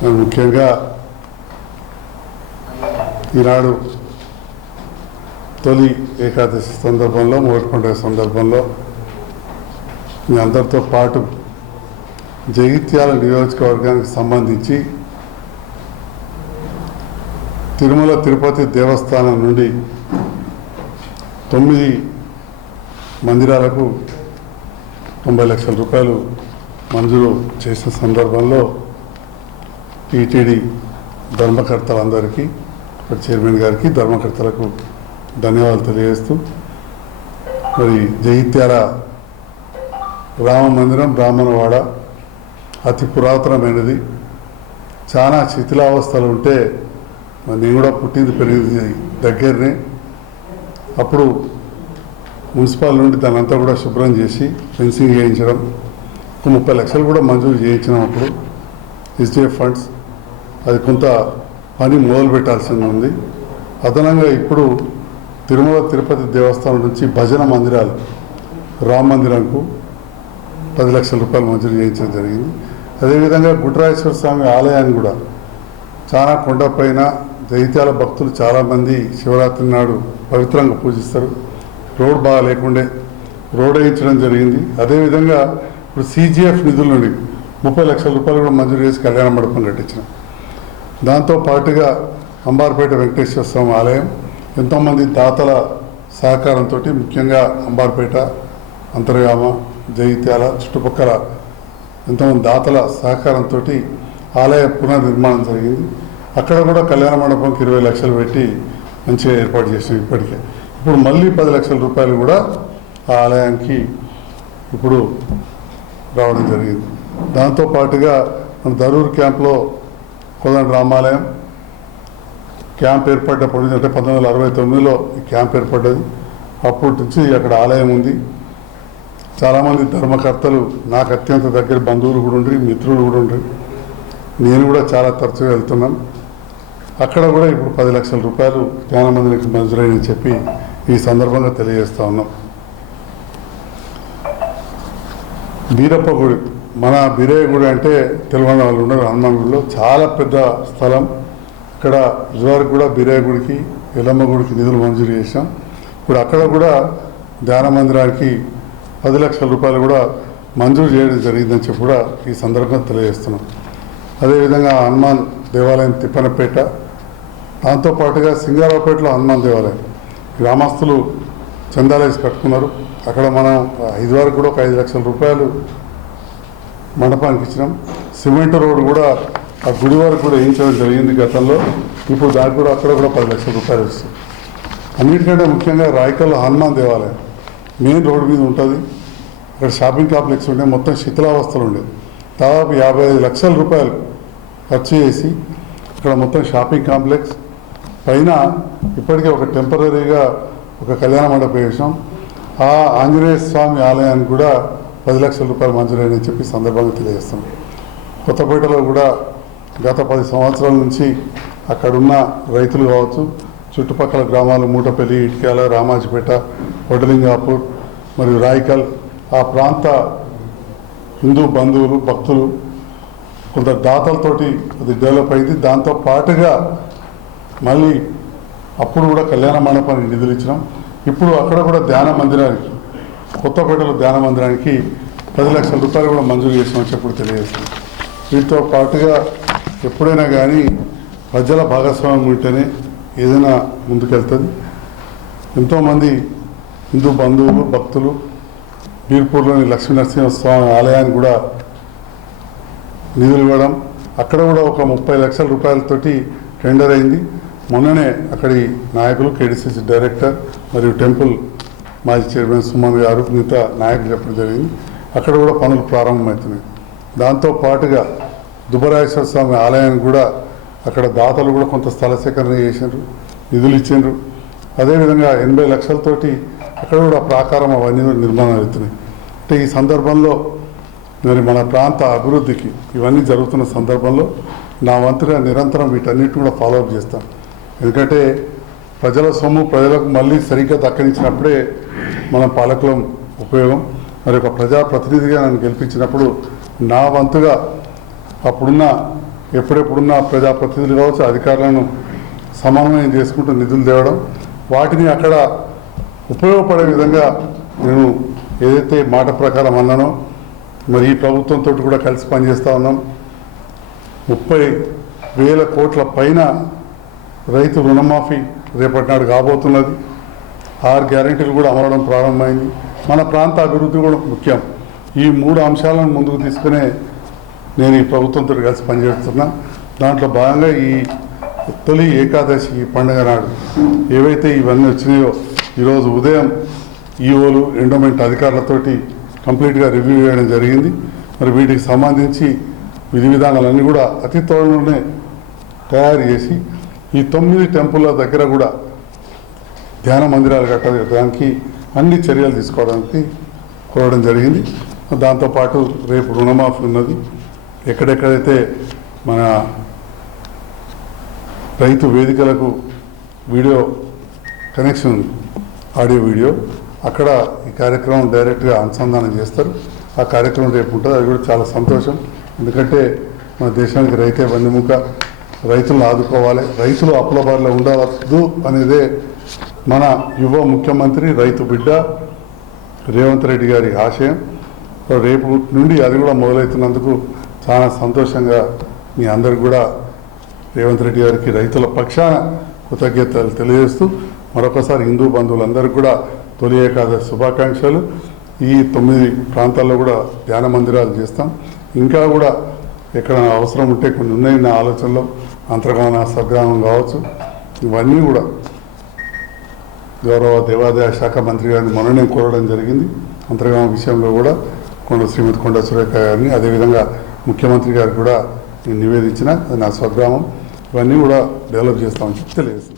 ముఖ్యంగా ఈనాడు తొలి ఏకాదశి సందర్భంలో మొదటి పండుగ సందర్భంలో మీ అందరితో పాటు జగిత్యాల నియోజకవర్గానికి సంబంధించి తిరుమల తిరుపతి దేవస్థానం నుండి తొమ్మిది మందిరాలకు తొంభై లక్షల రూపాయలు మంజూరు చేసిన సందర్భంలో టీటీడీ ధర్మకర్తలందరికీ ఇక్కడ చైర్మన్ గారికి ధర్మకర్తలకు ధన్యవాదాలు తెలియజేస్తూ మరి జగిత్యాల రామ మందిరం బ్రాహ్మణవాడ అతి పురాతనమైనది. చాలా శిథిలావస్థలు ఉంటే మరి నేను కూడా పుట్టింది పెరిగింది దగ్గరనే. అప్పుడు మున్సిపాల్ నుండి దాని అంతా కూడా శుభ్రం చేసి ఫెన్సింగ్ చేయించడం ఒక ముప్పై లక్షలు కూడా మంజూరు చేయించినాం అప్పుడు. ఎస్డిఎఫ్ ఫండ్స్ అది కొంత పని మొదలు పెట్టాల్సింది ఉంది. అదనంగా ఇప్పుడు తిరుమల తిరుపతి దేవస్థానం నుంచి భజన మందిరాలు రామ మందిరంకు పది లక్షల రూపాయలు మంజూరు చేయించడం జరిగింది. అదేవిధంగా గుట్రాయేశ్వర స్వామి ఆలయాన్ని కూడా చాలా కొండపైన దైత్యాల భక్తులు చాలామంది శివరాత్రి నాడు పవిత్రంగా పూజిస్తారు. రోడ్ బాగా లేకుండే రోడ్ వేయించడం జరిగింది. అదేవిధంగా ఇప్పుడు సీజీఎఫ్ నిధుల నుండి ముప్పై లక్షల రూపాయలు కూడా మంజూరు చేసి కళ్యాణ మండపం కట్టించినాం. దాంతో పాటుగా అంబార్పేట వెంకటేశ్వర స్వామి ఆలయం ఎంతోమంది దాతల సహకారంతో ముఖ్యంగా అంబార్పేట అంతర్గామ జగిత్యాల చుట్టుపక్కల ఎంతోమంది దాతల సహకారంతో ఆలయ పునర్నిర్మాణం జరిగింది. అక్కడ కూడా కళ్యాణ మండపంకి ఇరవై లక్షలు పెట్టి మంచిగా ఏర్పాటు చేసాం ఇప్పటికే. ఇప్పుడు మళ్ళీ పది లక్షల రూపాయలు కూడా ఆ ఆలయానికి ఇప్పుడు రావడం జరిగింది. దాంతో పాటుగా మన దరూర్ క్యాంప్లో కోదండ రామాలయం క్యాంప్ ఏర్పడ్డప్పటి నుంచి అంటే పంతొమ్మిది వందల అరవై తొమ్మిదిలో ఈ క్యాంప్ ఏర్పడ్డది. అప్పటి నుంచి అక్కడ ఆలయం ఉంది. చాలామంది ధర్మకర్తలు నాకు అత్యంత దగ్గర బంధువులు కూడా ఉండ్రి మిత్రులు కూడా ఉండ్రి. నేను కూడా చాలా తరచుగా వెళ్తున్నాను అక్కడ కూడా ఇప్పుడు పది లక్షల రూపాయలు జ్ఞానమందిరికి మంజూరైనని చెప్పి ఈ సందర్భంగా తెలియజేస్తా ఉన్నాం. బీరప్ప గుడి మన బీరయ్య గుడి అంటే తెలంగాణ వాళ్ళు ఉన్నారు హనుమాన్ గుడిలో చాలా పెద్ద స్థలం. ఇక్కడ ఇదివరకు కూడా బీరయ్య గుడికి ఎల్లమ్మ గుడికి నిధులు మంజూరు చేసాం ఇప్పుడు అక్కడ కూడా ధ్యాన మందిరానికి పది లక్షల రూపాయలు కూడా మంజూరు చేయడం జరిగిందని చెప్పి కూడా ఈ సందర్భంగా తెలియజేస్తున్నాం. అదేవిధంగా హనుమాన్ దేవాలయం తిప్పనపేట దాంతోపాటుగా సింగారావుపేటలో హనుమాన్ దేవాలయం. గ్రామస్తులు చందాలేసి కట్టుకున్నారు. అక్కడ మనం ఐదు వరకు కూడా ఒక ఐదు లక్షల రూపాయలు మండపానికి ఇచ్చినాం. సిమెంట్ రోడ్ కూడా ఆ గుడి వరకు కూడా వేయించడం జరిగింది గతంలో. ఇప్పుడు దానికి కూడా అక్కడ కూడా పది లక్షల రూపాయలు వస్తుంది అన్నిటికంటే ముఖ్యంగా రాయకల్ హనుమాన్ దేవాలయం మెయిన్ రోడ్ మీద ఉంటుంది. అక్కడ షాపింగ్ కాంప్లెక్స్ ఉండే మొత్తం శిథిలావస్థలు ఉండే. దాదాపు యాభై ఐదు లక్షల రూపాయలు ఖర్చు చేసి ఇక్కడ మొత్తం షాపింగ్ కాంప్లెక్స్. పైన ఇప్పటికే ఒక టెంపరీగా ఒక కళ్యాణ మండపం వేసాం ఆ ఆంజనేయ స్వామి ఆలయాన్ని కూడా పది లక్షల రూపాయలు మంజూరైనని చెప్పి సందర్భంగా తెలియజేస్తాం. కొత్తపేటలో కూడా గత పది సంవత్సరాల నుంచి అక్కడున్న రైతులు కావచ్చు చుట్టుపక్కల గ్రామాలు మూటపల్లి ఇటుకాల రామాజిపేట వడలింగాపూర్ మరియు రాయికల్ ఆ ప్రాంత హిందూ బంధువులు భక్తులు కొంత దాతలతోటి అది డెవలప్ అయింది. దాంతో పాటుగా మళ్ళీ అప్పుడు కూడా కళ్యాణ మండపానికి నిధులు ఇచ్చినాం. ఇప్పుడు అక్కడ కూడా ధ్యాన మందిరానికి కొత్తపేటలో ధ్యాన మందిరానికి పది లక్షల రూపాయలు కూడా మంజూరు చేసినామని చెప్పుడు తెలియజేస్తున్నాం వీటితో పాటుగా ఎప్పుడైనా కానీ ప్రజల భాగస్వామ్యం ఉంటేనే ఏదైనా ముందుకెళ్తుంది. ఎంతోమంది హిందూ బంధువులు భక్తులు బీర్పూర్లోని లక్ష్మీ నరసింహస్వామి ఆలయాన్ని కూడా నిధులు ఇవ్వడం అక్కడ కూడా ఒక ముప్పై లక్షల రూపాయలతోటి టెండర్ అయింది. మొన్ననే అక్కడి నాయకులు కేడీసీసీ డైరెక్టర్ మరియు టెంపుల్ మాజీ చైర్మన్ సుమన్ గారు మిగతా నాయకులు చెప్పడం జరిగింది. అక్కడ కూడా పనులు ప్రారంభమవుతున్నాయి. దాంతో పాటుగా దుబ్బరాజేశ్వర స్వామి ఆలయానికి కూడా అక్కడ దాతలు కూడా కొంత స్థల సేకరణ చేసిండ్రు నిధులు ఇచ్చిండ్రు. అదేవిధంగా ఎనభై లక్షలతోటి అక్కడ కూడా ప్రాకారం అవన్నీ నిర్మాణం అవుతున్నాయి అంటే ఈ సందర్భంలో మరి మన ప్రాంత అభివృద్ధికి ఇవన్నీ జరుగుతున్న సందర్భంలో నా వంతుగా నిరంతరం వీటన్నిటిని కూడా ఫాలోఅప్ చేస్తాను. ఎందుకంటే ప్రజల సొమ్ము ప్రజలకు మళ్ళీ సరిగ్గా దక్కనిచ్చినప్పుడే మన పాలకులం ఉపయోగం. మరి ఒక ప్రజాప్రతినిధిగా నన్ను గెలిపించినప్పుడు నా వంతుగా అప్పుడున్న ఎప్పుడెప్పుడున్న ప్రజాప్రతినిధులు కావచ్చు అధికారులను సమన్వయం చేసుకుంటూ నిధులు తేవడం వాటిని అక్కడ ఉపయోగపడే విధంగా నేను ఏదైతే మాట ప్రకారం అన్నానో మరి ఈ ప్రభుత్వంతో కూడా కలిసి పనిచేస్తూ ఉన్నాం. ముప్పై వేల కోట్ల పైన రైతు రుణమాఫీ రేపటి నాడు కాబోతున్నది. ఆరు గ్యారెంటీలు కూడా అమలడం ప్రారంభమైంది. మన ప్రాంత అభివృద్ధి కూడా ముఖ్యం. ఈ మూడు అంశాలను ముందుకు తీసుకునే నేను ఈ ప్రభుత్వంతో కలిసి పనిచేస్తున్నా. దాంట్లో భాగంగా ఈ తొలి ఏకాదశి ఈ పండుగ నాడు ఏవైతే ఇవన్నీ వచ్చినాయో ఈరోజు ఉదయం ఈఓలు ఎండోమెంట్ అధికారులతోటి కంప్లీట్గా రివ్యూ చేయడం జరిగింది. మరి వీటికి సంబంధించి విధి విధానాలన్నీ కూడా అతి త్వరలోనే తయారు చేసి ఈ తొమ్మిది టెంపుల్ల దగ్గర కూడా ధ్యాన మందిరాలు కట్టడానికి అన్ని చర్యలు తీసుకోవడానికి కోరడం జరిగింది. దాంతోపాటు రేపు రుణమాఫీ ఉన్నది. ఎక్కడెక్కడైతే మన రైతు వేదికలకు వీడియో కనెక్షన్ ఉంది ఆడియో వీడియో అక్కడ ఈ కార్యక్రమం డైరెక్ట్గా అనుసంధానం చేస్తారు. ఆ కార్యక్రమం రేపు ఉంటుంది. అది కూడా చాలా సంతోషం. ఎందుకంటే మన దేశానికి రైతే వెన్నెముక రైతులను ఆదుకోవాలి రైతులు అప్పుల బారిలో ఉండవద్దు అనేదే మన యువ ముఖ్యమంత్రి రైతు బిడ్డ రేవంత్ రెడ్డి గారి ఆశయం. రేపు నుండి అది కూడా మొదలవుతున్నందుకు చాలా సంతోషంగా మీ అందరికి కూడా రేవంత్ రెడ్డి గారికి రైతుల పక్షాన కృతజ్ఞతలు తెలియజేస్తూ మరొకసారి హిందూ బంధువులందరికీ కూడా తొలి ఏకాదశి శుభాకాంక్షలు. ఈ తొమ్మిది ప్రాంతాల్లో కూడా ధ్యాన మందిరాలు చేస్తాం. ఇంకా కూడా ఎక్కడ అవసరం ఉంటే కొన్ని ఉన్నాయి నా ఆలోచనలో. అంతర్గామ స్వగ్రామం కావచ్చు. ఇవన్నీ కూడా గౌరవ దేవాదాయ శాఖ మంత్రి గారిని మొన్ననే కోరడం జరిగింది. అంతర్గామ విషయంలో కూడా కొండ శ్రీమతి కొండ సురేఖ గారిని అదేవిధంగా ముఖ్యమంత్రి గారికి కూడా నేను నివేదించిన అది నా స్వగ్రామం. ఇవన్నీ కూడా డెవలప్ చేస్తామని చెప్పి తెలియజేస్తుంది